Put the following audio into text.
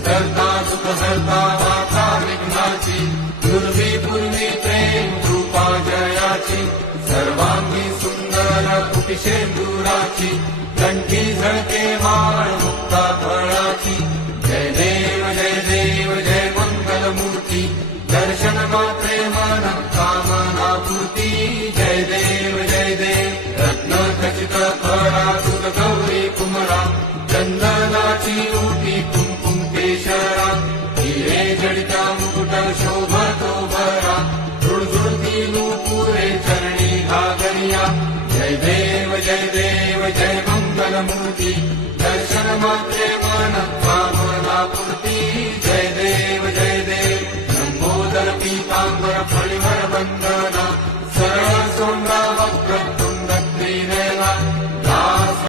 उधरता सुख हरता माता विघ्नाची पूर्वी पूर्वी प्रेम कृपा जयाची सर्वांगी सुंदर कुटिशेंदुराची कंठी झळके माळ मुक्ता फळाची जय देव जय मंगल मूर्ती दर्शन मात्रे मन कामना पूर्ती जय देव रत्न खचित फळा दूध गौरी कुमरा चंदनाची उटी कुंकुम केशरा हिरे जडिता मुकुट शोभतो भरा झुळझुळती नूपुरे चरणी घागरिया जय देव जय मंगल मूर्ती दर्शन मात्रे मन कामना पूर्ती जय देव लंबोदर पीतांबर फळीवर बंद